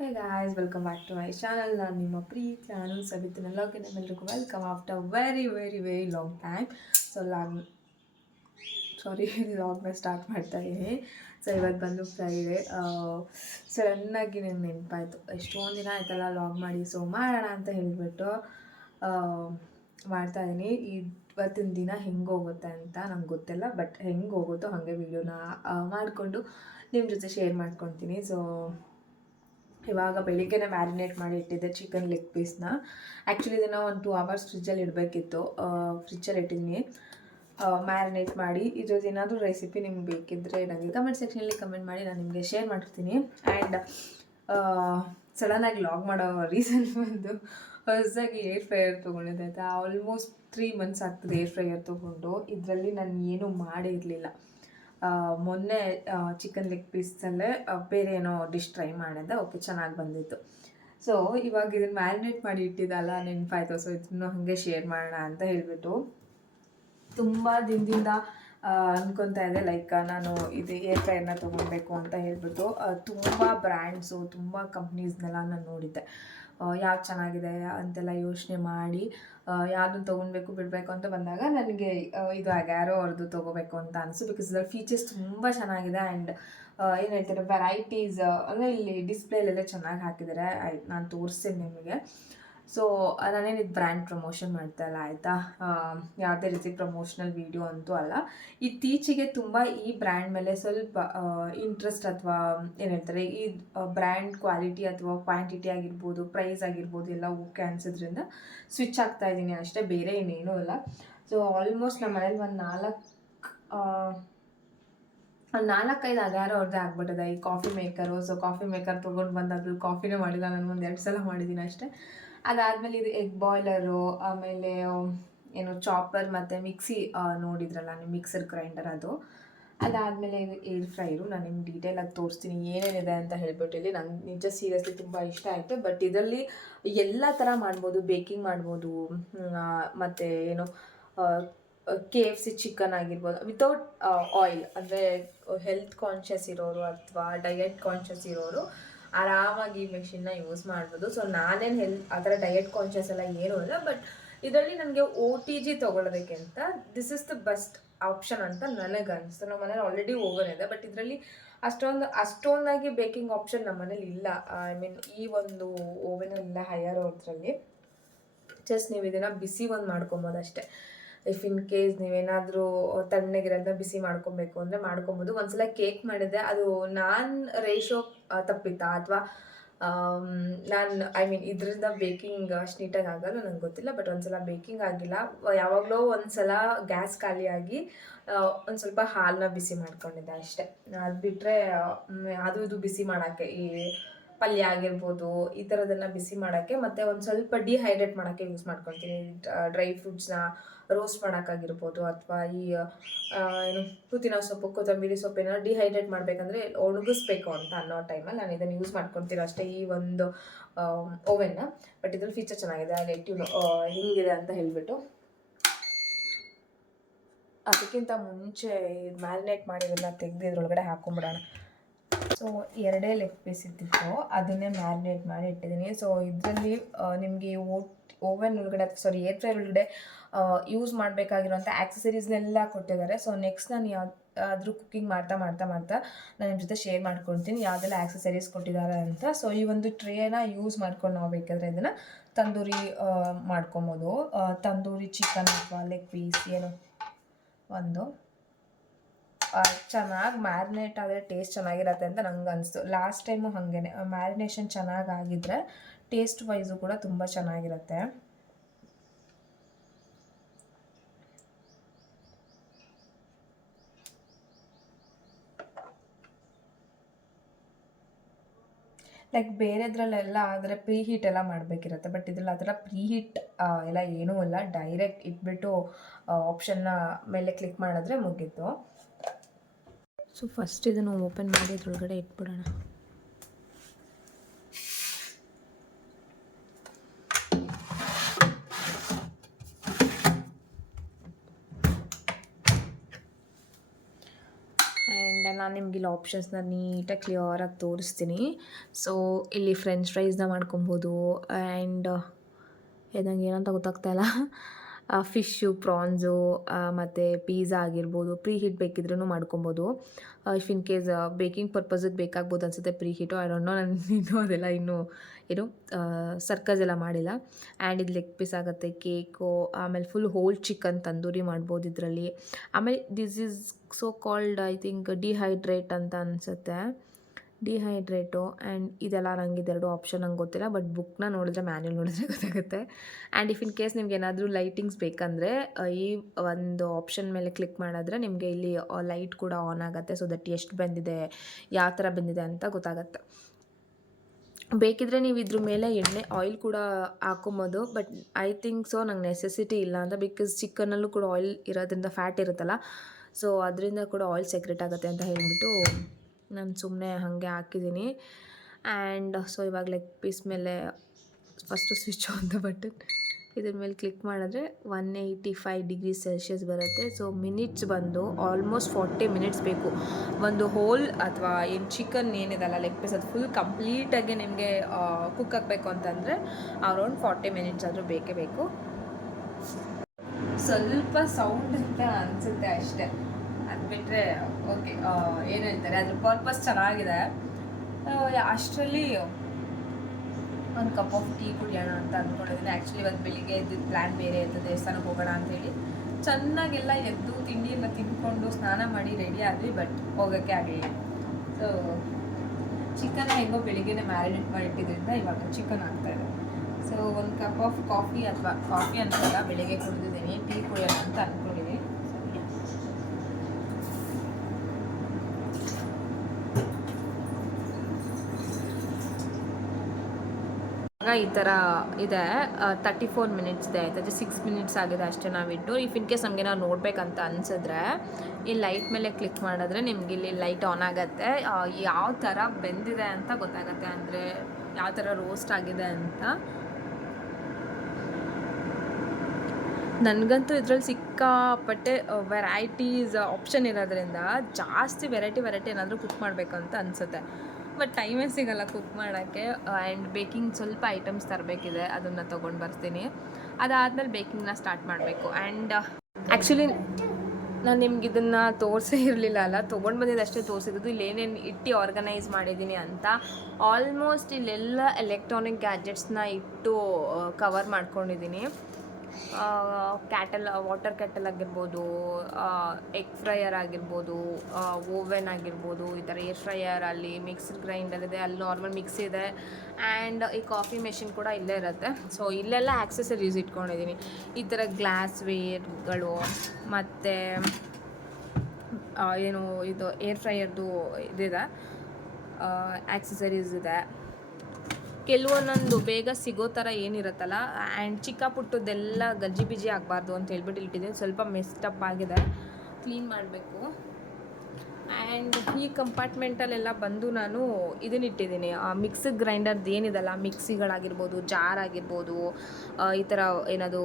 Hey guys welcome back to my channel ನಾನು ನಿಮ್ಮ ಪ್ರೀತಿ ನಾನು ಸಬಿತ್ ಲಾಗಿನ್ ಎಲ್ಲರಿಗೂ welcome after very very very long time so vlog sorry ಲಾಗ್ನ start ಮಾಡ್ತಾ ಇದ್ದೀನಿ ಸೊ ಇವತ್ತು ಬಂದು ಫ್ರೈಡೇ ಸಡನ್ನಾಗಿ ನನಗೆ ನೆನಪಾಯಿತು. ಎಷ್ಟೊಂದು ದಿನ ಆಯ್ತಲ್ಲ ಲಾಗ್ ಮಾಡಿ ಸೊ ಮಾಡೋಣ ಅಂತ ಹೇಳಿಬಿಟ್ಟು ಮಾಡ್ತಾ ಇದ್ದೀನಿ ಇವತ್ತಿನ ದಿನ ಹೆಂಗೆ ಹೋಗುತ್ತೆ ಅಂತ ನಂಗೆ ಗೊತ್ತಿಲ್ಲ ಬಟ್ ಹೆಂಗೆ ಹೋಗುತ್ತೋ ಹಾಗೆ ವೀಡಿಯೋನ ಮಾಡಿಕೊಂಡು ನಿಮ್ಮ ಜೊತೆ ಶೇರ್ ಮಾಡ್ಕೊತೀನಿ. ಸೊ ಇವಾಗ ಬೆಳಿಗ್ಗೆನೇ ಮ್ಯಾರಿನೇಟ್ ಮಾಡಿ ಇಟ್ಟಿದ್ದೆ ಚಿಕನ್ ಲೆಗ್ ಪೀಸ್ನ ಆ್ಯಕ್ಚುಲಿ ಇದನ್ನು ಒಂದು ಟೂ ಅವರ್ಸ್ ಫ್ರಿಜ್ಜಲ್ಲಿ ಇಡಬೇಕಿತ್ತು. ಫ್ರಿಜ್ಜಲ್ಲಿ ಇಟ್ಟಿದ್ದೀನಿ ಮ್ಯಾರಿನೇಟ್ ಮಾಡಿ. ಇದ್ರದ್ದು ಏನಾದರೂ ರೆಸಿಪಿ ನಿಮ್ಗೆ ಬೇಕಿದ್ದರೆ ನನಗೆ ಕಮೆಂಟ್ ಸೆಕ್ಷನಲ್ಲಿ ಕಮೆಂಟ್ ಮಾಡಿ, ನಾನು ನಿಮಗೆ ಶೇರ್ ಮಾಡಿರ್ತೀನಿ ಆ್ಯಂಡ್ ಸಡನ್ನಾಗಿ ಲಾಗ್ ಮಾಡೋ ರೀಸನ್ ಬಂದು ಹೊಸದಾಗಿ ಏರ್ ಫ್ರೈಯರ್ ತೊಗೊಂಡಿದ್ದೆ ಆಯಿತಾ? ಆಲ್ಮೋಸ್ಟ್ ತ್ರೀ ಮಂತ್ಸ್ ಆಗ್ತದೆ ಏರ್ ಫ್ರೈಯರ್ ತೊಗೊಂಡು. ಇದರಲ್ಲಿ ನಾನು ಏನೂ ಮಾಡೇ ಇರಲಿಲ್ಲ ಮೊನ್ನೆ ಚಿಕನ್ ಲೆಗ್ ಪೀಸಲ್ಲೇ ಬೇರೆ ಏನೋ ಡಿಶ್ ಟ್ರೈ ಮಾಡಿದ್ದೆ ಓಕೆ ಚೆನ್ನಾಗಿ ಬಂದಿತ್ತು. ಸೊ ಇವಾಗ ಇದನ್ನು ಮ್ಯಾರಿನೇಟ್ ಮಾಡಿ ಇಟ್ಟಿದ್ದಲ್ಲ, ನೆನಪಾಯ್ತು. ಸೊ ಇದನ್ನು ಹಾಗೆ ಶೇರ್ ಮಾಡೋಣ ಅಂತ ಹೇಳಿಬಿಟ್ಟು ತುಂಬ ದಿನದಿಂದ ಅನ್ಕೊತಾ ಇದೆ ಲೈಕ್ ನಾನು ಇದು ಏರ್ ಫ್ರೈಯರ್ನ ತೊಗೊಳ್ಬೇಕು ಅಂತ ಹೇಳ್ಬಿಟ್ಟು ತುಂಬ ಬ್ರ್ಯಾಂಡ್ಸು ತುಂಬ ಕಂಪ್ನೀಸ್ನೆಲ್ಲ ನಾನು ನೋಡಿದ್ದೆ. ಯಾವ್ದು ಚೆನ್ನಾಗಿದೆ ಅಂತೆಲ್ಲ ಯೋಚನೆ ಮಾಡಿ ಯಾವುದು ತೊಗೊಳ್ಬೇಕು ಬಿಡಬೇಕು ಅಂತ ಬಂದಾಗ ನನಗೆ ಇದು ಆಗ್ಯಾರೋ ಅವ್ರದ್ದು ತೊಗೋಬೇಕು ಅಂತ ಅನಿಸು ಬಿಕಾಸ್ ಇದರ ಫೀಚರ್ಸ್ ತುಂಬ ಚೆನ್ನಾಗಿದೆ ಆ್ಯಂಡ್ ಏನು ಹೇಳ್ತಾರೆ ವೆರೈಟೀಸ್ ಅಂದರೆ ಇಲ್ಲಿ ಡಿಸ್ಪ್ಲೇಲೆಲ್ಲ ಚೆನ್ನಾಗಿ ಹಾಕಿದ್ದಾರೆ ನಾನು ತೋರಿಸ್ತೇನೆ ನಿಮಗೆ. ಸೊ ನಾನೇನು ಇದು ಬ್ರ್ಯಾಂಡ್ ಪ್ರಮೋಷನ್ ಮಾಡ್ತಾ ಇಲ್ಲ, ಆಯಿತಾ? ಯಾವುದೇ ರೀತಿ ಪ್ರಮೋಷನಲ್ ವೀಡಿಯೋ ಅಂತೂ ಅಲ್ಲ. ಇತ್ತೀಚೆಗೆ ತುಂಬ ಈ ಬ್ರ್ಯಾಂಡ್ ಮೇಲೆ ಸ್ವಲ್ಪ ಇಂಟ್ರೆಸ್ಟ್ ಅಥವಾ, ಏನು ಹೇಳ್ತಾರೆ, ಈ ಬ್ರ್ಯಾಂಡ್ ಕ್ವಾಲಿಟಿ ಅಥವಾ ಕ್ವಾಂಟಿಟಿ ಆಗಿರ್ಬೋದು ಪ್ರೈಸ್ ಆಗಿರ್ಬೋದು ಎಲ್ಲ ಓಕೆ ಅನ್ಸೋದ್ರಿಂದ ಸ್ವಿಚ್ ಆಗ್ತಾ ಇದ್ದೀನಿ ಅಷ್ಟೇ, ಬೇರೆ ಇನ್ನೇನೂ ಅಲ್ಲ ಸೊ ಆಲ್ಮೋಸ್ಟ್ ನಮ್ಮ ಮನೇಲಿ ಒಂದು ನಾಲ್ಕು ಒಂದು ನಾಲ್ಕೈದು ಅಗ್ಯಾರೋ ಅವ್ರದ್ದೇ ಆಗ್ಬಿಟ್ಟಿದೆ. ಈ coffee maker so coffee maker ತೊಗೊಂಡು ಬಂದಾದ್ರು ಕಾಫಿನೇ ಮಾಡಿಲ್ಲ, ನಾನು ಒಂದು ಎರಡು ಸಲ ಮಾಡಿದ್ದೀನಿ ಅಷ್ಟೇ. ಅದಾದಮೇಲೆ ಇದು ಎಗ್ ಬಾಯ್ಲರು ಆಮೇಲೆ ಏನು ಚಾಪರ್ ಮತ್ತು ಮಿಕ್ಸಿ ನೋಡಿದ್ರಲ್ಲ ನಿಮ್ಮ ಮಿಕ್ಸರ್ ಗ್ರೈಂಡರ್ ಅದು. ಅದಾದಮೇಲೆ ಏರ್ ಫ್ರೈರು ನಾನು ನಿಮ್ಗೆ ಡೀಟೇಲಾಗಿ ತೋರಿಸ್ತೀನಿ ಏನೇನಿದೆ ಅಂತ ಹೇಳ್ಬಿಟ್ಟು ಇಲ್ಲಿ. ನಂಗೆ ನಿಜ ಸೀರಿಯಸ್ಲಿ ತುಂಬ ಇಷ್ಟ ಆಯಿತು. ಬಟ್ ಇದರಲ್ಲಿ ಎಲ್ಲ ಥರ ಮಾಡ್ಬೋದು ಬೇಕಿಂಗ್ ಮಾಡ್ಬೋದು ಮತ್ತು ಏನು ಕೆ ಎಫ್ ಸಿ ಚಿಕನ್ ಆಗಿರ್ಬೋದು. ವಿತೌಟ್ ಆಯಿಲ್ ಅಂದರೆ ಹೆಲ್ತ್ ಕಾನ್ಷಿಯಸ್ ಇರೋರು ಅಥವಾ ಡಯಟ್ ಕಾನ್ಷಿಯಸ್ ಇರೋರು ಆರಾಮಾಗಿ ಈ ಮೆಷಿನ್ನ ಯೂಸ್ ಮಾಡ್ಬೋದು. ಸೊ ನಾನೇನು ಹೆಲ್ ಆ ಥರ ಡಯಟ್ ಕಾನ್ಷಿಯಸ್ ಎಲ್ಲ ಏನು ಅಲ್ಲ ಬಟ್ ಇದರಲ್ಲಿ ನನಗೆ O T G ತೊಗೊಳೋದಕ್ಕಿಂತ this is the best option ಅಂತ ನನಗೆ ಅನಿಸ್ತು ನಮ್ಮ ಮನೇಲಿ ಆಲ್ರೆಡಿ ಓವನ್ ಇದೆ ಬಟ್ ಇದರಲ್ಲಿ ಅಷ್ಟೊಂದು, ಅಷ್ಟೊಂದಾಗಿ ಬೇಕಿಂಗ್ ಆಪ್ಷನ್ ನಮ್ಮ ಮನೇಲಿ ಇಲ್ಲ. ಐ ಮೀನ್ ಈ ಒಂದು ಓವೆನಲ್ಲ ಹೈಯರ್ ಓದ್ರಲ್ಲಿ ಜಸ್ಟ್ ನೀವು ಇದನ್ನು ಬಿಸಿ ಒಂದು ಮಾಡ್ಕೊಬೋದು ಅಷ್ಟೇ ಇಫ್ ಇನ್ ಕೇಸ್ ನೀವೇನಾದರೂ ತಣ್ಣಗಿರೋದನ್ನ ಬಿಸಿ ಮಾಡ್ಕೊಬೇಕು ಅಂದರೆ ಮಾಡ್ಕೊಬೋದು. ಒಂದ್ಸಲ ಕೇಕ್ ಮಾಡಿದೆ ಅದು ನಾನು ರೇಷೋ ತಪ್ಪಿತ್ತಾ? ಅಥವಾ ನಾನು ಐ ಮೀನ್ ಇದರಿಂದ ಬೇಕಿಂಗ್ ಅಷ್ಟು ನೀಟಾಗಿ ಆಗಲ್ಲ ನಂಗೆ ಗೊತ್ತಿಲ್ಲ ಬಟ್ ಒಂದ್ಸಲ ಬೇಕಿಂಗ್ ಆಗಿಲ್ಲ. ಯಾವಾಗಲೋ ಒಂದ್ಸಲ ಗ್ಯಾಸ್ ಖಾಲಿಯಾಗಿ ಒಂದು ಸ್ವಲ್ಪ ಹಾಲನ್ನ ಬಿಸಿ ಮಾಡ್ಕೊಂಡಿದ್ದೆ ಅಷ್ಟೇ. ಅದು ಬಿಟ್ಟರೆ ಅದು ಇದು ಬಿಸಿ ಮಾಡೋಕ್ಕೆ, ಈ ಪಲ್ಯ ಆಗಿರ್ಬೋದು, ಈ ಥರದನ್ನು ಬಿಸಿ ಮಾಡೋಕ್ಕೆ ಮತ್ತು ಒಂದು ಸ್ವಲ್ಪ ಡಿಹೈಡ್ರೇಟ್ ಮಾಡೋಕ್ಕೆ ಯೂಸ್ ಮಾಡ್ಕೊಳ್ತೀನಿ ಡ್ರೈ ಫ್ರೂಟ್ಸ್ನ ರೋಸ್ಟ್ ಮಾಡೋಕ್ಕಾಗಿರ್ಬೋದು ಅಥವಾ ಈ ಏನು ಪುದಿನ ಸೊಪ್ಪು, ಕೊತ್ತಂಬರಿ ಸೊಪ್ಪಿನ ಡಿಹೈಡ್ರೇಟ್ ಮಾಡಬೇಕಂದ್ರೆ ಒಣಗಿಸ್ಬೇಕು ಅಂತ ಅನ್ನೋ ಟೈಮಲ್ಲಿ ನಾನು ಇದನ್ನು ಯೂಸ್ ಮಾಡ್ಕೊತೀನಿ. ಅಷ್ಟೇ ಈ ಒಂದು ಓವೆನ್ನ. ಬಟ್ ಇದ್ರಲ್ಲಿ ಫೀಚರ್ ಚೆನ್ನಾಗಿದೆ. ಅಲ್ಲಿ ಎಟ್ಟು ಹಿಂಗಿದೆ ಅಂತ ಹೇಳಿಬಿಟ್ಟು. ಅದಕ್ಕಿಂತ ಮುಂಚೆ ಮ್ಯಾರಿನೇಟ್ ಮಾಡಿರೋದನ್ನ ತೆಗೆದು ಇದ್ರೊಳಗಡೆ ಹಾಕೊಂಬಿಡೋಣ. ಸೊ ಎರಡೇ ಲೆಗ್ ಪೀಸ್ ಇದ್ದಿತ್ತು. ಅದನ್ನೇ ಮ್ಯಾರಿನೇಟ್ ಮಾಡಿ ಇಟ್ಟಿದ್ದೀನಿ. ಸೊ ಇದರಲ್ಲಿ ನಿಮಗೆ ಓವೆನ್ ಒಳಗಡೆ ಸಾರಿ ಏರ್ ಫ್ರೈ ಒಳಗಡೆ ಯೂಸ್ ಮಾಡಬೇಕಾಗಿರುವಂಥ ಆ್ಯಕ್ಸಸರೀಸ್ನೆಲ್ಲ ಕೊಟ್ಟಿದ್ದಾರೆ. ಸೊ ನೆಕ್ಸ್ಟ್ ನಾನು ಯಾವ್ದಾದ್ರೂ ಕುಕ್ಕಿಂಗ್ ಮಾಡ್ತಾ ಮಾಡ್ತಾ ಮಾಡ್ತಾ ನಾನು ನಿಮ್ಮ ಜೊತೆ ಶೇರ್ ಮಾಡ್ಕೊಳ್ತೀನಿ. ಯಾವುದೆಲ್ಲ ಆ್ಯಕ್ಸಸರೀಸ್ ಕೊಟ್ಟಿದ್ದಾರೆ ಅಂತ. ಸೊ ಈ ಒಂದು ಟ್ರೇನ ಯೂಸ್ ಮಾಡ್ಕೊಂಡು ನಾವು ಬೇಕಾದರೆ ಇದನ್ನು ತಂದೂರಿ ಮಾಡ್ಕೊಬೋದು. ತಂದೂರಿ ಚಿಕನ್ ಅಥವಾ ಲೆಗ್ ಪೀಸ್ ಏನು ಒಂದು. ಚೆನ್ನಾಗಿ ಮ್ಯಾರಿನೇಟ್ ಆದರೆ ಟೇಸ್ಟ್ ಚೆನ್ನಾಗಿರತ್ತೆ ಅಂತ ನಂಗೆ ಅನಿಸ್ತು. ಲಾಸ್ಟ್ ಟೈಮು ಹಾಗೇ ಮ್ಯಾರಿನೇಷನ್ ಚೆನ್ನಾಗಾಗಿದ್ರೆ ಟೇಸ್ಟ್ ವೈಸು ಕೂಡ ತುಂಬ ಚೆನ್ನಾಗಿರುತ್ತೆ. ಲೈಕ್ ಬೇರೆದ್ರಲ್ಲೆಲ್ಲ ಆದರೆ ಪ್ರೀ ಹೀಟ್ ಎಲ್ಲ ಮಾಡಬೇಕಿರುತ್ತೆ. ಬಟ್ ಇದ್ರಲ್ಲಿ ಆ ಥರ ಪ್ರೀ ಹೀಟ್ ಎಲ್ಲ ಏನೂ ಇಲ್ಲ. ಡೈರೆಕ್ಟ್ ಇಟ್ಬಿಟ್ಟು ಆಪ್ಷನ್ನ ಮೇಲೆ ಕ್ಲಿಕ್ ಮಾಡಿದ್ರೆ ಮುಗೀತು. ಸೊ ಫಸ್ಟ್ ಇದನ್ನು ಓಪನ್ ಮಾಡಿ ಇದ್ರೊಳಗಡೆ ಇಟ್ಬಿಡೋಣ ಆ್ಯಂಡ್ ನಾನು ನಿಮ್ಗೆ ಇಲ್ಲಿ ಆಪ್ಷನ್ಸ್ನ ನೀಟಾಗಿ ಕ್ಲಿಯರಾಗಿ ತೋರಿಸ್ತೀನಿ. ಸೊ ಇಲ್ಲಿ ಫ್ರೆಂಚ್ ಫ್ರೈಸ್ನ ಮಾಡ್ಕೊಬೋದು. ಆ್ಯಂಡ್ ಇದಂಗೆ ಏನಂತ ಗೊತ್ತಾಗ್ತಾ ಇಲ್ಲ. ಫಿಶ್ಶು ಪ್ರಾನ್ಸು ಮತ್ತು ಪೀಝಾ ಆಗಿರ್ಬೋದು ಪ್ರೀ ಹೀಟ್ ಬೇಕಿದ್ರೂ ಮಾಡ್ಕೊಬೋದು ಇಫ್ ಇನ್ ಕೇಸ್ ಬೇಕಿಂಗ್ ಪರ್ಪಸಿಗೆ ಬೇಕಾಗ್ಬೋದು ಅನಿಸುತ್ತೆ preheat I don't know ನಾನು ಇನ್ನೂ ಅದೆಲ್ಲ ಇನ್ನೂ ಏನು ಸರ್ಕಸ್ ಎಲ್ಲ ಮಾಡಿಲ್ಲ. ಆ್ಯಂಡ್ ಇದು ಲೆಗ್ ಪೀಸ್ ಆಗುತ್ತೆ ಕೇಕು ಆಮೇಲೆ ಫುಲ್ ಹೋಲ್ ಚಿಕನ್ ತಂದೂರಿ ಮಾಡ್ಬೋದು ಇದರಲ್ಲಿ. ಆಮೇಲೆ this is so called I think dehydrate ಅಂತ ಅನಿಸುತ್ತೆ. ಡಿಹೈಡ್ರೇಟು ಆ್ಯಂಡ್ ಇದೆಲ್ಲ ನಂಗೆ ಇದೆರಡು ಆಪ್ಷನ್ ನಂಗೆ ಗೊತ್ತಿಲ್ಲ, ಬಟ್ ಬುಕ್ನ ನೋಡಿದ್ರೆ ಮ್ಯಾನ್ಯಲ್ ನೋಡಿದ್ರೆ ಗೊತ್ತಾಗುತ್ತೆ. ಆ್ಯಂಡ್ ಇಫ್ ಇನ್ ಕೇಸ್ ನಿಮ್ಗೆ ಏನಾದರೂ ಲೈಟಿಂಗ್ಸ್ ಬೇಕಂದರೆ ಈ ಒಂದು ಆಪ್ಷನ್ ಮೇಲೆ ಕ್ಲಿಕ್ ಮಾಡಿದ್ರೆ ನಿಮಗೆ ಇಲ್ಲಿ ಲೈಟ್ ಕೂಡ ಆನ್ ಆಗುತ್ತೆ. ಸೊ ದಟ್ ಎಷ್ಟು ಬಂದಿದೆ, ಯಾವ ಥರ ಬಂದಿದೆ ಅಂತ ಗೊತ್ತಾಗುತ್ತೆ. ಬೇಕಿದ್ರೆ ನೀವು ಇದ್ರ ಮೇಲೆ ಎಣ್ಣೆ ಆಯಿಲ್ ಕೂಡ ಹಾಕೊಬೋದು, ಬಟ್ ಐ ಥಿಂಕ್ ಸೊ ನಂಗೆ ನೆಸೆಸಿಟಿ ಇಲ್ಲ ಅಂತ ಬಿಕಾಸ್ ಚಿಕನಲ್ಲೂ ಕೂಡ ಆಯಿಲ್ ಇರೋದ್ರಿಂದ ಫ್ಯಾಟ್ ಇರುತ್ತಲ್ಲ ಸೊ ಅದರಿಂದ ಕೂಡ ಆಯಿಲ್ ಸೆಕ್ರೆಟ್ ಆಗುತ್ತೆ ಅಂತ ಹೇಳಿಬಿಟ್ಟು ನಾನು ಸುಮ್ಮನೆ ಹಾಗೆ ಹಾಕಿದ್ದೀನಿ. ಆ್ಯಂಡ್ ಸೊ ಇವಾಗ ಲೆಗ್ ಪೀಸ್ ಮೇಲೆ first switch on the button ಇದ್ರ ಮೇಲೆ ಕ್ಲಿಕ್ ಮಾಡಿದ್ರೆ one eighty five degree celsius ಬರುತ್ತೆ. ಸೊ ಮಿನಿಟ್ಸ್ ಬಂದು ಆಲ್ಮೋಸ್ಟ್ ಫಾರ್ಟಿ ಮಿನಿಟ್ಸ್ ಬೇಕು. ಒಂದು ಹೋಲ್ ಅಥವಾ ಏನು ಚಿಕನ್ ಏನಿದಲ್ಲ ಲೆಗ್ ಪೀಸ್ ಅದು ಫುಲ್ ಕಂಪ್ಲೀಟಾಗಿ ನಿಮಗೆ ಕುಕ್ ಆಗಬೇಕು ಅಂತಂದರೆ ಅರೌಂಡ್ ಫಾರ್ಟಿ ಮಿನಿಟ್ಸ್ ಆದರೂ ಬೇಕೇ ಬೇಕು. ಸ್ವಲ್ಪ ಸೌಂಡ್ ಅಂತ ಅನಿಸುತ್ತೆ ಅಷ್ಟೇ. ಬಿಟ್ಟರೆ ಓಕೆ ಏನು ಹೇಳ್ತಾರೆ, ಅದ್ರ ಪರ್ಪಸ್ ಚೆನ್ನಾಗಿದೆ. ಅಷ್ಟರಲ್ಲಿ ಒಂದು ಕಪ್ ಆಫ್ ಟೀ ಕುಡಿಯೋಣ ಅಂತ ಅಂದ್ಕೊಂಡಿದ್ದೀನಿ ಆ್ಯಕ್ಚುಲಿ ಇವತ್ತು ಬೆಳಿಗ್ಗೆ ಎದ್ದು ಪ್ಲ್ಯಾನ್ ಬೇರೆ, ಇತ್ತು ದೇವಸ್ಥಾನಕ್ಕೆ ಹೋಗೋಣ ಅಂತೇಳಿ ಚೆನ್ನಾಗೆಲ್ಲ ಎದ್ದು ತಿಂಡಿ ಎಲ್ಲ ತಿಂದ್ಕೊಂಡು ಸ್ನಾನ ಮಾಡಿ ರೆಡಿ ಆದ್ವಿ ಬಟ್ ಹೋಗೋಕ್ಕೆ ಆಗಲಿಲ್ಲ. ಸೊ ಚಿಕನ್ ಹೇಗೋ ಬೆಳಿಗ್ಗೆನೇ ಮ್ಯಾರಿನೇಟ್ ಮಾಡಿಟ್ಟಿದ್ರಿಂದ ಇವಾಗ ಚಿಕನ್ ಆಗ್ತಾಯಿದೆ ಸೊ ಒಂದು ಕಪ್ ಆಫ್ ಕಾಫಿ ಅಥವಾ ಕಾಫಿ ಅಂತಲ್ಲ ಬೆಳಿಗ್ಗೆ ಕುಡಿದಿದ್ದೀನಿ ಟೀ ಕುಡಿಯೋಣ ಅಂತ ಅಂದ್ಕೊಂಡಿದ್ದೀನಿ ಆಗ ಈ ಥರ ಇದೆ ತರ್ಟಿ ಫೋರ್ ಮಿನಿಟ್ಸ್ ಇದೆ, ಆಯ್ತಾ? ಸಿಕ್ಸ್ ಮಿನಿಟ್ಸ್ ಆಗಿದೆ ಅಷ್ಟೇ ನಾವಿಟ್ಟು ಇಫ್ ಇನ್ ಕೇಸ್ ನಮಗೆ ನಾವು ನೋಡಬೇಕಂತ ಅನ್ಸಿದ್ರೆ, ಈ ಲೈಟ್ ಮೇಲೆ ಕ್ಲಿಕ್ ಮಾಡಿದ್ರೆ ನಿಮ್ಗೆ ಇಲ್ಲಿ ಲೈಟ್ ಆನ್ ಆಗುತ್ತೆ. ಯಾವ ಥರ ಬೆಂದಿದೆ ಅಂತ ಗೊತ್ತಾಗುತ್ತೆ. ಅಂದರೆ ಯಾವ ಥರ ರೋಸ್ಟ್ ಆಗಿದೆ ಅಂತ. ನನಗಂತೂ ಇದ್ರಲ್ಲಿ ಸಿಕ್ಕಾಪಟ್ಟೆ ವೆರೈಟೀಸ್ ಆಪ್ಷನ್ ಇರೋದ್ರಿಂದ ಜಾಸ್ತಿ ವೆರೈಟಿ ವೆರೈಟಿ ಏನಾದರೂ ಕುಕ್ ಮಾಡಬೇಕು ಅಂತ ಅನಿಸುತ್ತೆ. ಬಟ್ ಟೈಮೇ ಸಿಗಲ್ಲ ಕುಕ್ ಮಾಡೋಕ್ಕೆ. ಆ್ಯಂಡ್ ಬೇಕಿಂಗ್ ಸ್ವಲ್ಪ ಐಟಮ್ಸ್ ತರಬೇಕಿದೆ, ಅದನ್ನು ತೊಗೊಂಡು ಬರ್ತೀನಿ. ಅದಾದಮೇಲೆ ಬೇಕಿಂಗ್ನ ಸ್ಟಾರ್ಟ್ ಮಾಡಬೇಕು. ಆ್ಯಂಡ್ ಆ್ಯಕ್ಚುಲಿ ನಾನು ನಿಮ್ಗೆ ಇದನ್ನು ತೋರಿಸೇ ಇರಲಿಲ್ಲ ಅಲ್ಲ? ತೊಗೊಂಡು ಬಂದಿದ್ದು ಅಷ್ಟೇ ತೋರಿಸಿದ್ದು. ಇಲ್ಲಿ ಏನೇನು ಇಟ್ಟು ಆರ್ಗನೈಸ್ ಮಾಡಿದ್ದೀನಿ ಅಂತ. ಆಲ್ಮೋಸ್ಟ್ ಇಲ್ಲೆಲ್ಲ ಎಲೆಕ್ಟ್ರಾನಿಕ್ ಗ್ಯಾಜೆಟ್ಸ್ನ ಇಟ್ಟು ಕವರ್ ಮಾಡ್ಕೊಂಡಿದ್ದೀನಿ ಕ್ಯಾಟಲ್ ವಾಟರ್ ಕ್ಯಾಟಲ್ ಆಗಿರ್ಬೋದು ಎಗ್ ಫ್ರೈಯರ್ ಆಗಿರ್ಬೋದು ಓವೆನ್ ಆಗಿರ್ಬೋದು, ಈ ಥರ ಏರ್ ಫ್ರೈಯರ್ ಅಲ್ಲಿ ಮಿಕ್ಸರ್ ಗ್ರೈಂಡರ್ ಇದೆ, ಅಲ್ಲಿ ನಾರ್ಮಲ್ ಮಿಕ್ಸ್ ಇದೆ. ಆ್ಯಂಡ್ ಈ ಕಾಫಿ ಮೆಷಿನ್ ಕೂಡ ಇಲ್ಲೇ ಇರುತ್ತೆ. ಸೊ ಇಲ್ಲೆಲ್ಲ ಆಕ್ಸೆಸರೀಸ್ ಇಟ್ಕೊಂಡಿದ್ದೀನಿ ಈ ಥರ ಗ್ಲಾಸ್ ವೇರ್ಗಳು ಮತ್ತು ಏನು ಇದು ಏರ್ ಫ್ರೈಯರ್ದು ಇದಿದೆ. ಆಕ್ಸೆಸರೀಸ್ ಇದೆ. ಕೆಲವೊಂದೊಂದು ಬೇಗ ಸಿಗೋ ಥರ ಏನಿರುತ್ತಲ್ಲ ಆ್ಯಂಡ್ ಚಿಕ್ಕ ಪುಟ್ಟದ್ದೆಲ್ಲ ಗಜ್ಜಿ ಬಿಜಿ ಆಗಬಾರ್ದು ಅಂತ ಹೇಳ್ಬಿಟ್ಟು ಇಟ್ಟಿದ್ದೀನಿ. ಸ್ವಲ್ಪ ಮೆಸ್ಟಪ್ ಆಗಿದೆ. ಕ್ಲೀನ್ ಮಾಡಬೇಕು. ಆ್ಯಂಡ್ ಈ ಕಂಪಾರ್ಟ್ಮೆಂಟಲ್ಲೆಲ್ಲ ಬಂದು ನಾನು ಇದನ್ನ ಇಟ್ಟಿದ್ದೀನಿ. ಮಿಕ್ಸಿ ಗ್ರೈಂಡರ್ದು ಏನಿದಲ್ಲ, ಮಿಕ್ಸಿಗಳಾಗಿರ್ಬೋದು, ಜಾರ್ ಆಗಿರ್ಬೋದು ಈ ಥರ ಏನದು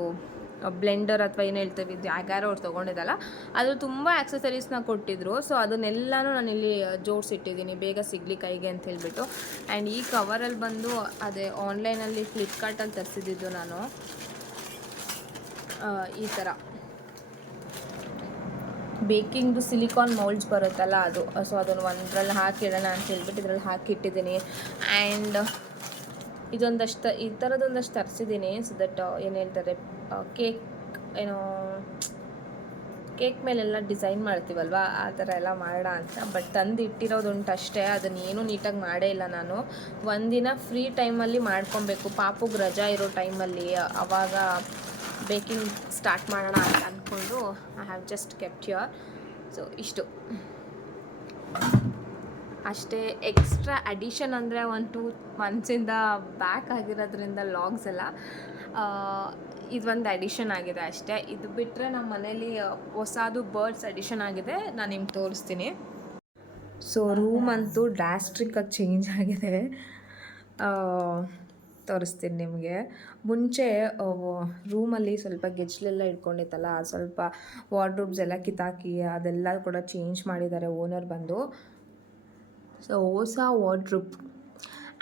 ಬ್ಲೆಂಡರ್ ಅಥವಾ ಏನು ಹೇಳ್ತೀವಿ ಯಾರ್ಯಾರೋ ಅವ್ರು ತೊಗೊಂಡಿದ್ದಲ್ಲ ಅದು ತುಂಬ ಆಕ್ಸೆಸರೀಸ್ನ ಕೊಟ್ಟಿದ್ರು. ಸೊ ಅದನ್ನೆಲ್ಲನೂ ನಾನು ಇಲ್ಲಿ ಜೋಡಿಸಿಟ್ಟಿದ್ದೀನಿ, ಬೇಗ ಸಿಗಲಿ ಕೈಗೆ ಅಂತ ಹೇಳಿಬಿಟ್ಟು. ಆ್ಯಂಡ್ ಈ ಕವರಲ್ಲಿ ಬಂದು, ಅದೇ ಆನ್ಲೈನಲ್ಲಿ ಫ್ಲಿಪ್ಕಾರ್ಟಲ್ಲಿ ತರಿಸಿದ್ದು ನಾನು. ಈ ಥರ ಬೇಕಿಂಗ್ದು ಸಿಲಿಕಾನ್ ಮೌಲ್ಡ್ಸ್ ಬರುತ್ತಲ್ಲ ಅದು. ಸೊ ಅದನ್ನು ಒಂದರಲ್ಲಿ ಹಾಕಿಡೋಣ ಅಂತ ಹೇಳ್ಬಿಟ್ಟು ಇದರಲ್ಲಿ ಹಾಕಿಟ್ಟಿದ್ದೀನಿ. ಆ್ಯಂಡ್ ಇದೊಂದಷ್ಟು, ಈ ಥರದೊಂದಷ್ಟು ತರಿಸಿದ್ದೀನಿ ಸೊ ದಟ್ ಏನು ಹೇಳ್ತಾರೆ ಕೇಕ್, ಏನೋ, ಕೇಕ್ ಮೇಲೆಲ್ಲ ಡಿಸೈನ್ ಮಾಡ್ತೀವಲ್ವ, ಆ ಥರ ಎಲ್ಲ ಮಾಡೋಣ ಅಂತ, ಬಟ್ ತಂದು ಇಟ್ಟಿರೋದುಂಟು ಅಷ್ಟೇ ಅದನ್ನೇನು ನೀಟಾಗಿ ಮಾಡೇ ಇಲ್ಲ ನಾನು. ಒಂದಿನ ಫ್ರೀ ಟೈಮಲ್ಲಿ ಮಾಡ್ಕೊಬೇಕು, ಪಾಪುಗೆ ರಜಾ ಇರೋ ಟೈಮಲ್ಲಿ, ಅವಾಗ ಬೇಕಿಂಗ್ ಸ್ಟಾರ್ಟ್ ಮಾಡೋಣ ಅಂತ ಅಂದ್ಕೊಂಡು I have just kept your so ಇಷ್ಟು. ಅಷ್ಟೇ ಎಕ್ಸ್ಟ್ರಾ ಅಡಿಷನ್ ಅಂದರೆ ಒಂದು ಟೂ ಮಂತ್ಸಿಂದ ಬ್ಯಾಕ್ ಆಗಿರೋದ್ರಿಂದ ಲಾಗ್ಸ್ ಎಲ್ಲ ಇದೊಂದು ಅಡಿಷನ್ ಆಗಿದೆ ಅಷ್ಟೇ. ಇದು ಬಿಟ್ಟರೆ ನಮ್ಮ ಮನೇಲಿ ಹೊಸದು ಬರ್ಡ್ಸ್ ಅಡಿಷನ್ ಆಗಿದೆ. ನಾನು ನಿಮ್ಗೆ ತೋರಿಸ್ತೀನಿ. ಸೊ ರೂಮ್ ಅಂತೂ ಡ್ರಾಸ್ಟ್ರಿಕ್ಕಾಗಿ ಚೇಂಜ್ ಆಗಿದೆ. ತೋರಿಸ್ತೀನಿ ನಿಮಗೆ. ಮುಂಚೆ ರೂಮಲ್ಲಿ ಸ್ವಲ್ಪ ಗೆಜ್ಲೆಲ್ಲ ಇಟ್ಕೊಂಡಿತ್ತಲ್ಲ, ಸ್ವಲ್ಪ ವಾರ್ಡ್ರೂಬ್ಸ್ ಎಲ್ಲ ಕಿತ್ತಾಕಿ ಅದೆಲ್ಲ ಕೂಡ ಚೇಂಜ್ ಮಾಡಿದ್ದಾರೆ ಓನರ್ ಬಂದು. ಸೊ ಹೊಸ ವಾರ್ಡ್ರೂಪ್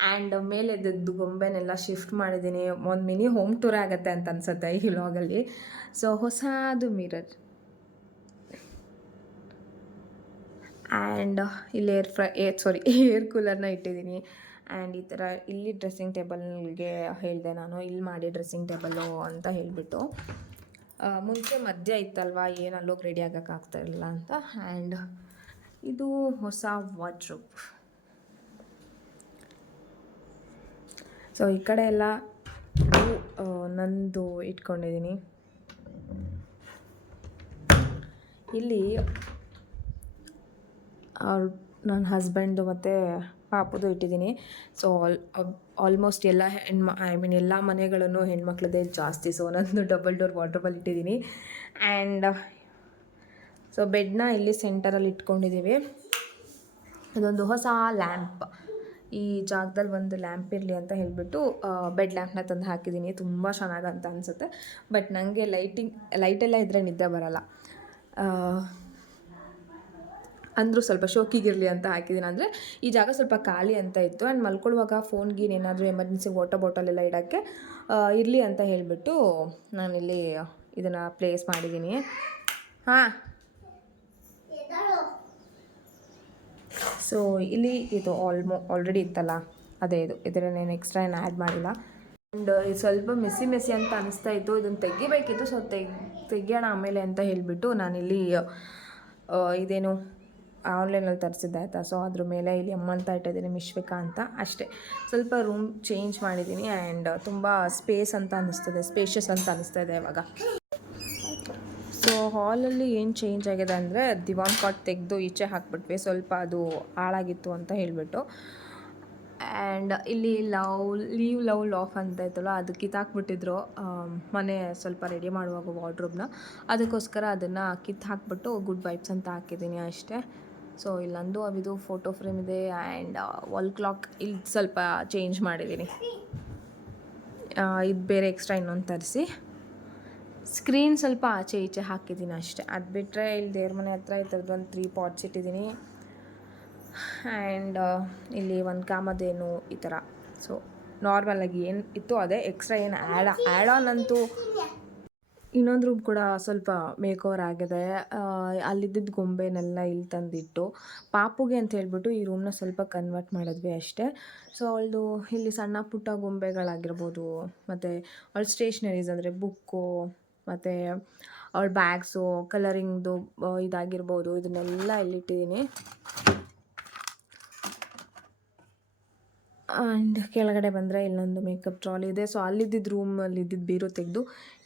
ಆ್ಯಂಡ್ ಮೇಲೆದ್ದು ಗೊಂಬೆನೆಲ್ಲ ಶಿಫ್ಟ್ ಮಾಡಿದ್ದೀನಿ. ಒಂದು ಮಿನಿ ಹೋಮ್ ಟೂರ್ ಆಗುತ್ತೆ ಅಂತ ಅನ್ಸುತ್ತೆ ಈ ವ್ಲಾಗಲ್ಲಿ ಸೊ ಹೊಸದು ಮಿರರ್ ಆ್ಯಂಡ್ ಇಲ್ಲಿ air fry air sorry air ಕೂಲರ್ನ ಇಟ್ಟಿದ್ದೀನಿ. ಆ್ಯಂಡ್ ಈ ಥರ ಇಲ್ಲಿ ಡ್ರೆಸ್ಸಿಂಗ್ ಟೇಬಲ್ಗೆ ಹೇಳಿದೆ ನಾನು. ಇಲ್ಲಿ ಮಾಡಿ ಡ್ರೆಸ್ಸಿಂಗ್ ಟೇಬಲ್ಲು ಅಂತ ಹೇಳಿಬಿಟ್ಟು. ಮುಂಚೆ ಮಧ್ಯ ಇತ್ತಲ್ವ, ಏನು ಅಲ್ಲೋಗಿ ರೆಡಿ ಆಗೋಕ್ಕಾಗ್ತಾ ಇರಲಿಲ್ಲ ಅಂತ. ಆ್ಯಂಡ್ ಇದು ಹೊಸ ವಾರ್ಡ್ರೂಪ್ ಸೊ ಈ ಕಡೆ ಎಲ್ಲ ನಂದು ಇಟ್ಕೊಂಡಿದ್ದೀನಿ. ಇಲ್ಲಿ ಅವ್ರ ನನ್ನ ಹಸ್ಬೆಂಡು ಮತ್ತು ಪಾಪದು ಇಟ್ಟಿದ್ದೀನಿ. ಸೊ ಆಲ್ ಆಲ್ಮೋಸ್ಟ್ ಎಲ್ಲ ಹೆಣ್ಮ ಐ ಮೀನ್ ಎಲ್ಲ ಮನೆಗಳನ್ನು ಹೆಣ್ಮಕ್ಳದೇ ಜಾಸ್ತಿ. ಸೊ ನಂದು ಡಬಲ್ ಡೋರ್ ವಾಟ್ರಬಲ್ ಇಟ್ಟಿದ್ದೀನಿ. ಆ್ಯಂಡ್ ಸೊ ಬೆಡ್ನ ಇಲ್ಲಿ ಸೆಂಟರಲ್ಲಿ ಇಟ್ಕೊಂಡಿದ್ದೀವಿ ಇದೊಂದು ಹೊಸ ಲ್ಯಾಂಪ್ ಈ ಜಾಗದಲ್ಲಿ ಒಂದು ಲ್ಯಾಂಪ್ ಇರಲಿ ಅಂತ ಹೇಳಿಬಿಟ್ಟು ಬೆಡ್ ಲ್ಯಾಂಪ್ನ ತಂದು ಹಾಕಿದ್ದೀನಿ ತುಂಬ ಚೆನ್ನಾಗಂತ ಅನಿಸುತ್ತೆ. ಬಟ್ ನನಗೆ ಲೈಟಿಂಗ್ ಲೈಟೆಲ್ಲ ಇದ್ದರೆ ನಿದ್ದೆ ಬರಲ್ಲ. ಅಂದರೂ ಸ್ವಲ್ಪ ಶೋಕಿಗಿರಲಿ ಅಂತ ಹಾಕಿದ್ದೀನಿ ಅಂದರೆ ಈ ಜಾಗ ಸ್ವಲ್ಪ ಖಾಲಿ ಅಂತ ಇತ್ತು. ಆ್ಯಂಡ್ ಮಲ್ಕೊಳ್ಳುವಾಗ ಫೋನ್ ಗೀನ್ ಏನಾದರೂ ಎಮರ್ಜೆನ್ಸಿ ವಾಟರ್ ಬಾಟಲ್ ಎಲ್ಲ ಇಡೋಕ್ಕೆ ಇರಲಿ ಅಂತ ಹೇಳಿಬಿಟ್ಟು ನಾನಿಲ್ಲಿ ಇದನ್ನು ಪ್ಲೇಸ್ ಮಾಡಿದ್ದೀನಿ ಹಾಂ. ಸೊ ಇಲ್ಲಿ ಇದು ಆಲ್ಮೋ ಆಲ್ರೆಡಿ ಇತ್ತಲ್ಲ? ಅದೇ ಇದು. ಇದರನ್ನೇನು ಎಕ್ಸ್ಟ್ರಾ ಏನು ಆ್ಯಡ್ ಮಾಡಿಲ್ಲ. ಆ್ಯಂಡ್ ಇದು ಸ್ವಲ್ಪ ಮೆಸ್ಸಿ ಮೆಸ್ಸಿ ಅಂತ ಅನಿಸ್ತಾ ಇತ್ತು. ಇದನ್ನು ತೆಗಿಬೇಕಿತ್ತು. ಸೊ ತೆಗ್, ತೆಗಿಯೋಣ ಆಮೇಲೆ ಅಂತ ಹೇಳಿಬಿಟ್ಟು ನಾನಿಲ್ಲಿ ಇದೇನು ಆನ್ಲೈನಲ್ಲಿ ತರಿಸಿದ್ದೆ ಆಯಿತಾ? ಸೊ ಅದ್ರ ಮೇಲೆ ಇಲ್ಲಿ ಅಮ್ಮ ಅಂತ ಇಟ್ಟಿದ್ದೀನಿ, ಮಿಶ್ವಿಕಾ ಅಂತ. ಅಷ್ಟೇ. ಸ್ವಲ್ಪ ರೂಮ್ ಚೇಂಜ್ ಮಾಡಿದ್ದೀನಿ. ಆ್ಯಂಡ್ ತುಂಬ ಸ್ಪೇಸ್ ಅಂತ ಅನ್ನಿಸ್ತದೆ ಸ್ಪೇಷಿಯಸ್ ಅಂತ ಅನ್ನಿಸ್ತಾ ಇದೆ ಇವಾಗ. ಹಾಲಲ್ಲಿ ಏನು ಚೇಂಜ್ ಆಗಿದೆ ಅಂದರೆ ದಿವಾನ್ ಕಾಟ್ ತೆಗೆದು ಈಚೆ ಹಾಕ್ಬಿಟ್ವಿ. ಸ್ವಲ್ಪ ಅದು ಹಾಳಾಗಿತ್ತು ಅಂತ ಹೇಳಿಬಿಟ್ಟು. ಆ್ಯಂಡ್ ಇಲ್ಲಿ ಲವ್ ಲೀವ್ ಲವ್ ಲಾಫ್ ಅಂತ ಇತ್ತಲ್ಲ ಅದು ಕಿತ್ತಾಕ್ಬಿಟ್ಟಿದ್ರು ಮನೆ ಸ್ವಲ್ಪ ರೆಡಿ ಮಾಡುವಾಗ ವಾರ್ಡ್ರೋಬ್ನ ಅದಕ್ಕೋಸ್ಕರ ಅದನ್ನು ಕಿತ್ತು ಹಾಕ್ಬಿಟ್ಟು ಗುಡ್ ವೈಬ್ಸ್ ಅಂತ ಹಾಕಿದ್ದೀನಿ ಅಷ್ಟೇ. ಸೊ ಇಲ್ಲೊಂದು ಅವಿದು ಫೋಟೋ ಫ್ರೇಮ್ ಇದೆ ಆ್ಯಂಡ್ ವಾಲ್ ಕ್ಲಾಕ್ ಇಲ್ಲಿ ಸ್ವಲ್ಪ ಚೇಂಜ್ ಮಾಡಿದ್ದೀನಿ. ಇದು ಬೇರೆ ಎಕ್ಸ್ಟ್ರಾ ಇನ್ನೊಂದು ತರಿಸಿ. ಸ್ಕ್ರೀನ್ ಸ್ವಲ್ಪ ಆಚೆ ಈಚೆ ಹಾಕಿದ್ದೀನಿ ಅಷ್ಟೇ. ಅದು ಬಿಟ್ಟರೆ ಇಲ್ಲಿ ದೇವ್ರ ಮನೆ ಹತ್ರ ಈ ಥರದ್ದು ಒಂದು ತ್ರೀ ಪಾಟ್ಸ್ ಇಟ್ಟಿದ್ದೀನಿ. ಆ್ಯಂಡ್ ಇಲ್ಲಿ ಒಂದು ಕಾಮದೇನು ಈ ಥರ. ಸೊ ನಾರ್ಮಲಾಗಿ ಏನು ಇತ್ತು ಅದೇ ಎಕ್ಸ್ಟ್ರಾ ಏನು ಆ್ಯಡ್ ಆ್ಯಡ್ ಆನ್ ಅಂತೂ ಇನ್ನೊಂದು ರೂಮ್ ಕೂಡ ಸ್ವಲ್ಪ ಮೇಕ್ ಓವರ್ ಆಗಿದೆ. ಅಲ್ಲಿದ್ದಿದ್ದ ಅಲ್ಲಿದ್ದಿದ್ದು ಗೊಂಬೆನೆಲ್ಲ ಇಲ್ಲಿ ತಂದಿಟ್ಟು ಪಾಪುಗೆ ಅಂತ ಹೇಳ್ಬಿಟ್ಟು ಈ ರೂಮ್ನ ಸ್ವಲ್ಪ ಕನ್ವರ್ಟ್ ಮಾಡಿದ್ವಿ ಅಷ್ಟೇ. ಸೊ ಅವಳದು ಇಲ್ಲಿ ಸಣ್ಣ ಪುಟ್ಟ ಗೊಂಬೆಗಳಾಗಿರ್ಬೋದು, ಮತ್ತು ಅವಳು ಸ್ಟೇಷ್ನರೀಸ್ ಅಂದರೆ ಬುಕ್ಕು ಮತ್ತು, ಅವಳ ಬ್ಯಾಗ್ಸು ಕಲರಿಂಗ್ದು ಇದಾಗಿರ್ಬೋದು. ಇದನ್ನೆಲ್ಲ ಇಲ್ಲಿಟ್ಟಿದ್ದೀನಿ. ಆ್ಯಂಡ್ ಕೆಳಗಡೆ ಬಂದರೆ ಇಲ್ಲೊಂದು ಮೇಕಪ್ ಟ್ರಾಲಿ ಇದೆ. ಸೊ ಅಲ್ಲಿದ್ದಿದ್ದು ರೂಮಲ್ಲಿ ಇದ್ದಿದ್ದು ಬೀರು ತೆಗೆದು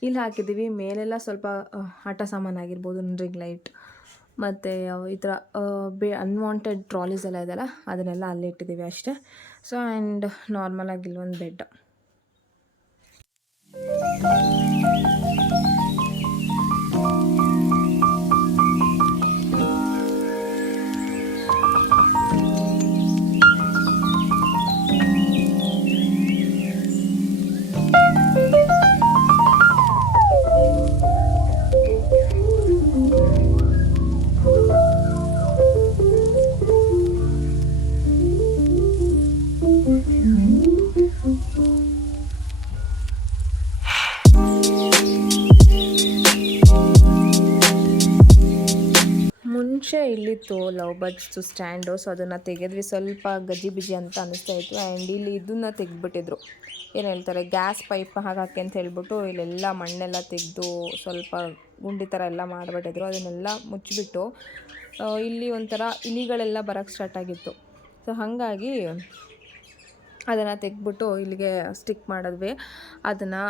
ಇಲ್ಲಿ ಹಾಕಿದ್ದೀವಿ. ಮೇಲೆಲ್ಲ ಸ್ವಲ್ಪ ಆಟ ಸಾಮಾನು ಆಗಿರ್ಬೋದು ರಿಂಗ್ ಲೈಟ್ ಮತ್ತು ಈ ಥರ ಬೇ ಅನ್ವಾಂಟೆಡ್ ಟ್ರಾಲೀಸ್ ಎಲ್ಲ ಇದೆಯಲ್ಲ, ಅದನ್ನೆಲ್ಲ ಅಲ್ಲಿ ಇಟ್ಟಿದ್ದೀವಿ ಅಷ್ಟೇ. ಸೊ ಆ್ಯಂಡ್ ನಾರ್ಮಲಾಗಿ ಇಲ್ಲೊಂದು ಬೆಡ್ ಇಲ್ಲಿತ್ತು ಲವ್ ಬರ್ಡ್ಸ್ದು ಸ್ಟ್ಯಾಂಡು ಸೊ ಅದನ್ನು ತೆಗೆದ್ವಿ. ಸ್ವಲ್ಪ ಗಜಿ ಬಿಜಿ ಅಂತ ಅನಿಸ್ತಾ ಇತ್ತು. ಆ್ಯಂಡ್ ಇಲ್ಲಿ ಇದನ್ನು ತೆಗೆದ್ಬಿಟ್ಟಿದ್ರು. ಏನು ಹೇಳ್ತಾರೆ, ಗ್ಯಾಸ್ ಪೈಪ್ ಹಾಕಿ ಅಂತ ಹೇಳ್ಬಿಟ್ಟು ಇಲ್ಲೆಲ್ಲ ಮಣ್ಣೆಲ್ಲ ತೆಗೆದು ಸ್ವಲ್ಪ ಗುಂಡಿ ಥರ ಎಲ್ಲ ಮಾಡಿಬಿಟ್ಟಿದ್ರು. ಅದನ್ನೆಲ್ಲ ಮುಚ್ಚಿಬಿಟ್ಟು ಇಲ್ಲಿ ಒಂಥರ ಇಲಿಗಳೆಲ್ಲ ಬರೋಕ್ಕೆ ಸ್ಟಾರ್ಟ್ ಆಗಿತ್ತು. ಸೊ ಹಾಗಾಗಿ ಅದನ್ನು ತೆಗೆದ್ಬಿಟ್ಟು ಇಲ್ಲಿಗೆ ಸ್ಟಿಕ್ ಮಾಡಿದ್ವಿ. ಅದನ್ನು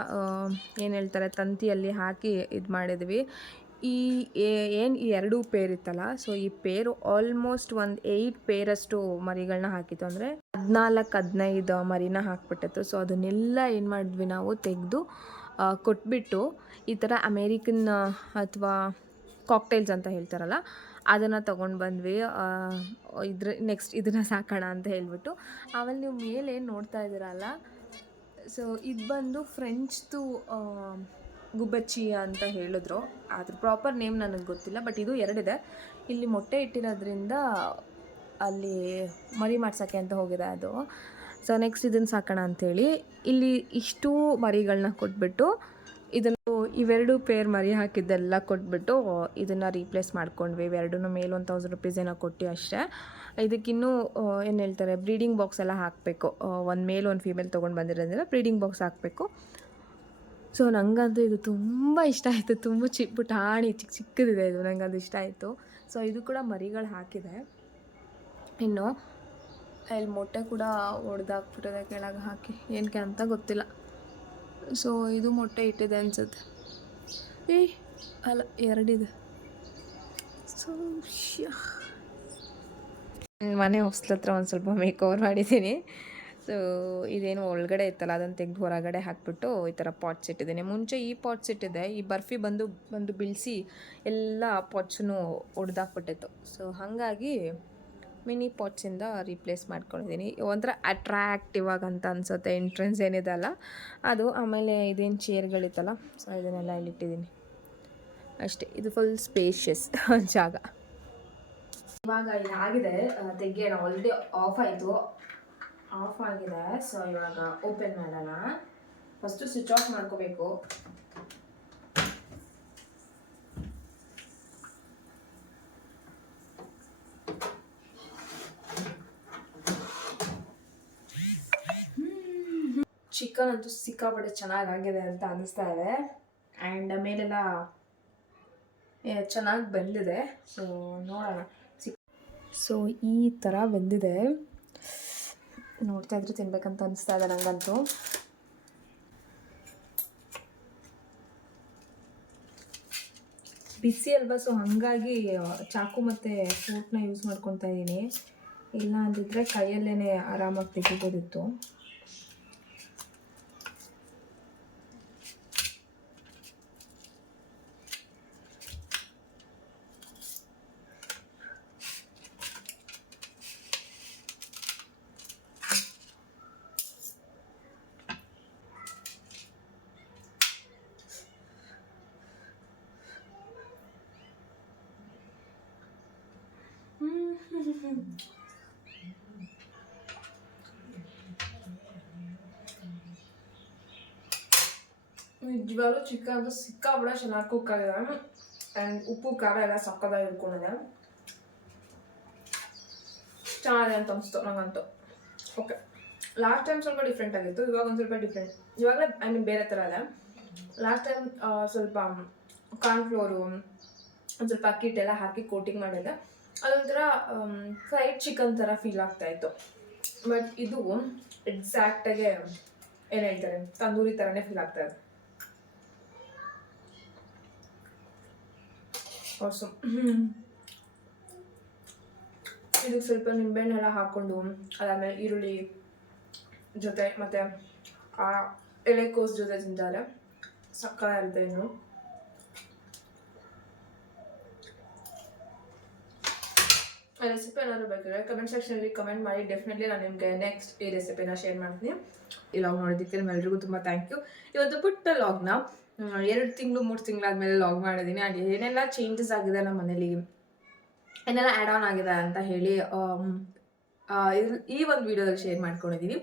ಏನು ಹೇಳ್ತಾರೆ, ತಂತಿಯಲ್ಲಿ ಹಾಕಿ ಇದು ಮಾಡಿದ್ವಿ ಈ ಏನು ಈ ಎರಡು ಪೇರ್ ಇತ್ತಲ್ಲ ಸೊ ಈ ಪೇರು ಆಲ್ಮೋಸ್ಟ್ ಒಂದು ಏಯ್ಟ್ ಪೇರಷ್ಟು ಮರಿಗಳನ್ನ ಹಾಕಿತ್ತು. ಅಂದರೆ ಹದಿನಾಲ್ಕು, ಹದಿನೈದು ಮರಿನ ಹಾಕ್ಬಿಟ್ಟಿತ್ತು. ಸೊ ಅದನ್ನೆಲ್ಲ ಏನು ಮಾಡಿದ್ವಿ ನಾವು, ತೆಗೆದು ಕೊಟ್ಬಿಟ್ಟು ಈ ಥರ ಅಮೇರಿಕನ್, ಅಥವಾ ಕಾಕ್ಟೈಲ್ಸ್ ಅಂತ ಹೇಳ್ತಾರಲ್ಲ, ಅದನ್ನು ತೊಗೊಂಡು ಬಂದ್ವಿ. ಇದ್ರ ನೆಕ್ಸ್ಟ್ ಇದನ್ನು ಸಾಕೋಣ ಅಂತ ಹೇಳ್ಬಿಟ್ಟು. ಆಮೇಲೆ ನೀವು ಮೇಲೆ ನೋಡ್ತಾ ಇದ್ದೀರಲ್ಲ ಸೊ ಇದು ಬಂದು ಫ್ರೆಂಚ್ದು ಗುಬ್ಬಚ್ಚಿ ಅಂತ ಹೇಳಿದ್ರು. ಅದ್ರ ಪ್ರಾಪರ್ ನೇಮ್ ನನಗೆ ಗೊತ್ತಿಲ್ಲ ಬಟ್ ಇದು ಎರಡಿದೆ. ಇಲ್ಲಿ ಮೊಟ್ಟೆ ಇಟ್ಟಿರೋದ್ರಿಂದ ಅಲ್ಲಿ ಮರಿ ಮಾಡ್ಸೋಕ್ಕೆ ಅಂತ ಹೋಗಿದೆ ಅದು. ಸೊ ನೆಕ್ಸ್ಟ್ ಇದನ್ನು ಸಾಕೋಣ ಅಂಥೇಳಿ ಇಲ್ಲಿ ಇಷ್ಟು ಮರಿಗಳನ್ನ ಕೊಟ್ಬಿಟ್ಟು ಇದನ್ನು ಇವೆರಡು ಪೇರ್ ಮರಿ ಹಾಕಿದ್ದೆಲ್ಲ ಕೊಟ್ಬಿಟ್ಟು ಇದನ್ನು ರೀಪ್ಲೇಸ್ ಮಾಡ್ಕೊಂಡ್ವಿ. ಇವೆರಡೂ ಮೇಲೆ ಒಂದು ತೌಸಂಡ್ ರುಪೀಸ್ ಏನೋ ಕೊಟ್ಟು ಅಷ್ಟೇ. ಇದಕ್ಕಿನ್ನೂ ಏನು ಹೇಳ್ತಾರೆ ಬ್ರೀಡಿಂಗ್ ಬಾಕ್ಸ್ ಎಲ್ಲ ಹಾಕಬೇಕು. ಒಂದು ಮೇಲ್ ಒಂದು ಫೀಮೇಲ್ ತೊಗೊಂಡು ಬಂದಿರೋದ್ರಿಂದ ಬ್ರೀಡಿಂಗ್ ಬಾಕ್ಸ್ ಹಾಕಬೇಕು. ಸೊ ನನಗಂತೂ ಇದು ತುಂಬ ಇಷ್ಟ ಆಯಿತು. ತುಂಬ ಚಿಕ್ಕ ಪುಟಾಣಿ ಚಿಕ್ಕ ಚಿಕ್ಕದಿದೆ ಇದು. ನಂಗೆ ಅದು ಇಷ್ಟ ಆಯಿತು. ಸೊ ಇದು ಕೂಡ ಮರಿಗಳು ಹಾಕಿದೆ. ಇನ್ನು ಇಲ್ಲಿ ಮೊಟ್ಟೆ ಕೂಡ ಒಡೆದಾಕ್ಬಿಟ್ಟಿದೆ ಕೆಳಗೆ ಹಾಕಿ. ಏನಕ್ಕೆ ಅಂತ ಗೊತ್ತಿಲ್ಲ. ಸೊ ಇದು ಮೊಟ್ಟೆ ಇಟ್ಟಿದೆ ಅನ್ಸುತ್ತೆ. ಏ, ಅಲ್ಲ, ಎರಡಿದೆ. ಸೊ ಮನೆ ಹೊಸ್ಲತ್ರ ಒಂದು ಸ್ವಲ್ಪ ಮೇಕ್ ಓವರ್ ಮಾಡಿದ್ದೀನಿ ಸೊ ಇದೇನು ಒಳಗಡೆ ಇತ್ತಲ್ಲ, ಅದನ್ನು ತೆಗೆದು ಹೊರಗಡೆ ಹಾಕ್ಬಿಟ್ಟು ಈ ಥರ ಪಾಟ್ಸ್ ಇಟ್ಟಿದ್ದೀನಿ. ಮುಂಚೆ ಈ ಪಾಟ್ಸ್ ಇಟ್ಟಿದೆ ಈ ಬರ್ಫಿ ಬಂದು ಬಂದು ಬಿಳಿಸಿ ಎಲ್ಲ ಪಾಟ್ಸನ್ನು ಒಡೆದಾಕ್ಬಿಟ್ಟಿತ್ತು. ಸೊ ಹಾಗಾಗಿ ಮಿನಿ ಪಾಟ್ಸಿಂದ ರೀಪ್ಲೇಸ್ ಮಾಡ್ಕೊಂಡಿದ್ದೀನಿ. ಒಂಥರ ಅಟ್ರಾಕ್ಟಿವ್ ಆಗಂತ ಅನ್ಸುತ್ತೆ ಎಂಟ್ರೆನ್ಸ್ ಏನಿದೆ ಅಲ್ಲ, ಅದು ಆಮೇಲೆ ಇದೇನು ಚೇರ್ಗಳಿತ್ತಲ್ಲ ಸೊ ಇದನ್ನೆಲ್ಲ ಇಲ್ಲಿಟ್ಟಿದ್ದೀನಿ. ಅಷ್ಟೇ, ಇದು ಫುಲ್ ಸ್ಪೇಷಿಯಸ್ ಜಾಗ. ಇವಾಗ ಇದಾಗಿದೆ, ತೆಗಿಯೋಣ ಆಲ್ರೆಡಿ ಆಫ್ ಆಯಿತು. ಆಫ್ ಆಗಿದೆ ಸೊ ಇವಾಗ ಓಪನ್ ಮಾಡೋಣ. ಫಸ್ಟು ಸ್ವಿಚ್ ಆಫ್ ಮಾಡ್ಕೋಬೇಕು. ಚಿಕನ್ ಅಂತೂ ಸಿಕ್ಕಾಪಟ್ಟೆ ಚೆನ್ನಾಗಾಗಿದೆ ಅಂತ ಅನಿಸ್ತಾ ಇದೆ. ಆ್ಯಂಡ್ ಮೇಲೆಲ್ಲ ಚೆನ್ನಾಗಿ ಬೆಂದಿದೆ. ಸೊ ನೋಡೋಣ. ಸಿಕ್ ಸೊ ಈ ಥರ ಬೆಂದಿದೆ. ನೋಡ್ತಾ ಇದ್ರೆ ತಿನ್ಬೇಕಂತ ಅನಿಸ್ತಾ ಇದೆ ನನಗಂತೂ ಬಿಸಿ ಅಲ್ವಾ ಸೊ ಹಾಗಾಗಿ ಚಾಕು ಮತ್ತು ಫೋರ್ಕ್ನ ಯೂಸ್ ಮಾಡ್ಕೊತಾ ಇದ್ದೀನಿ. ಇಲ್ಲ ಅಂದಿದ್ರೆ ಕೈಯಲ್ಲೇ ಆರಾಮಾಗಿ ತೆಗಿಬೋದಿತ್ತು. ನಿಜವಾಗ್ಲೂ ಚಿಕನ್ ಸಿಕ್ಕಾಬಿಡ ಚೆನ್ನಾಗಿ ಕುಕ್ ಆಗಿದೆ. ಆ್ಯಂಡ್ ಉಪ್ಪು, ಖಾರ ಎಲ್ಲ ಸಕ್ಕದಾಗಿ ಇಟ್ಕೊಂಡಿದೆ ಚೆನ್ನಾಗಿದೆ ಅಂತ ಅನಿಸ್ತು ನಂಗಂತೂ. ಓಕೆ ಲಾಸ್ಟ್ ಟೈಮ್ ಸ್ವಲ್ಪ ಡಿಫ್ರೆಂಟ್ ಆಗಿತ್ತು. ಇವಾಗ ಒಂದು ಸ್ವಲ್ಪ ಡಿಫ್ರೆಂಟ್ ಇವಾಗಲೇ ಐ ಮೀನ್ ಬೇರೆ ಥರ ಇದೆ. ಲಾಸ್ಟ್ ಟೈಮ್ ಸ್ವಲ್ಪ ಕಾರ್ನ್ಫ್ಲೋರು ಒಂದು ಸ್ವಲ್ಪ ಅಕ್ಕಿ ಹಿಟ್ಟೆಲ್ಲ ಹಾಕಿ ಕೋಟಿಂಗ್ ಮಾಡಿದ್ದೆ. ಅದೊಂಥರ ಫ್ರೈಡ್ ಚಿಕನ್ ಥರ ಫೀಲ್ ಆಗ್ತಾಯಿತ್ತು ಬಟ್ ಇದು ಎಕ್ಸಾಕ್ಟಾಗೆ ಏನು ಹೇಳ್ತಾರೆ, ತಂದೂರಿ ಥರನೇ ಫೀಲ್ ಆಗ್ತಾ ಆಸಮ್ ಇದಕ್ಕೆ ಸ್ವಲ್ಪ ನಿಂಬೆಹಣ್ಣೆಲ್ಲ ಹಾಕ್ಕೊಂಡು, ಅದಾದಮೇಲೆ ಈರುಳ್ಳಿ ಜೊತೆ ಮತ್ತು ಆ ಎಲೆಕೋಸ್ ಜೊತೆ ತಿಂತಾರೆ. ಅಂತ ಇನ್ನು ರೆಸಿಪಿ ಏನಾದರೂ ಬೇಕಾದ್ರೆ ಕಮೆಂಟ್ ಸೆಕ್ಷನಲ್ಲಿ ಕಮೆಂಟ್ ಮಾಡಿ. ಡೆಫಿನೆಟ್ಲಿ ನಾನು ನಿಮಗೆ ನೆಕ್ಸ್ಟ್ ಈ ರೆಸಿಪಿನ ಶೇರ್ ಮಾಡ್ತೀನಿ. ಈ ಲಾಗ್ ನೋಡೋದಕ್ಕೆ ನಿಮ್ಮೆಲ್ಲರಿಗೂ ತುಂಬ ಥ್ಯಾಂಕ್ ಯು ಇವತ್ತು ಪುಟ್ಟ ಲಾಗ್ನ ಎರಡು ತಿಂಗಳು, ಮೂರು ತಿಂಗಳಾದ್ಮೇಲೆ ಲಾಗ್ ಮಾಡಿದ್ದೀನಿ ಅಲ್ಲಿ ಏನೆಲ್ಲ ಚೇಂಜಸ್ ಆಗಿದೆ ನಮ್ಮ ಮನೇಲಿ? ಏನೆಲ್ಲ ಆ್ಯಡ್ ಆನ್ ಆಗಿದೆ ಅಂತ ಹೇಳಿ ಇದ್ರ್- ಈ ಒಂದು ವಿಡಿಯೋದಲ್ಲಿ ಶೇರ್ ಮಾಡ್ಕೊಂಡಿದ್ದೀನಿ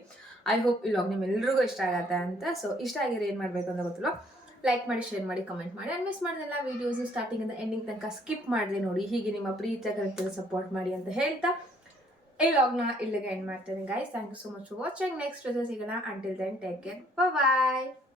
ಐ ಹೋಪ್ ಈ ಲಾಗ್ ನಿಮ್ಮೆಲ್ಲರಿಗೂ ಇಷ್ಟ ಆಗತ್ತೆ ಅಂತ. ಸೊ ಇಷ್ಟ ಆಗಿದ್ರೆ ಏನು ಮಾಡಬೇಕು ಅಂತ ಗೊತ್ತಿಲ್ಲ ಲೈಕ್ ಮಾಡಿ ಶೇರ್ ಮಾಡಿ ಕಮೆಂಟ್ ಮಾಡಿ. ಆ್ಯಂಡ್ ಮಿಸ್ ಮಾಡಿದೆಲ್ಲ ವೀಡಿಯೋಸು ಸ್ಟಾರ್ಟಿಂಗಿಂದ ಎಂಡಿಂಗ್ ತನಕ ಸ್ಕಿಪ್ ಮಾಡಿದೆ ನೋಡಿ. ಹೀಗೆ ನಿಮ್ಮ ಪ್ರೀತಿಯ ಕರೆಕ್ಟಾಗಿ ಸಪೋರ್ಟ್ ಮಾಡಿ ಅಂತ ಹೇಳ್ತಾ ಈ ಲಾಗ್ನ ಇಲ್ಲಿಗೆ ಎಂಡ್ ಮಾಡ್ತೇನೆ guys thank you so much for watching next ಸಿಗೋಣ. Until then take care bye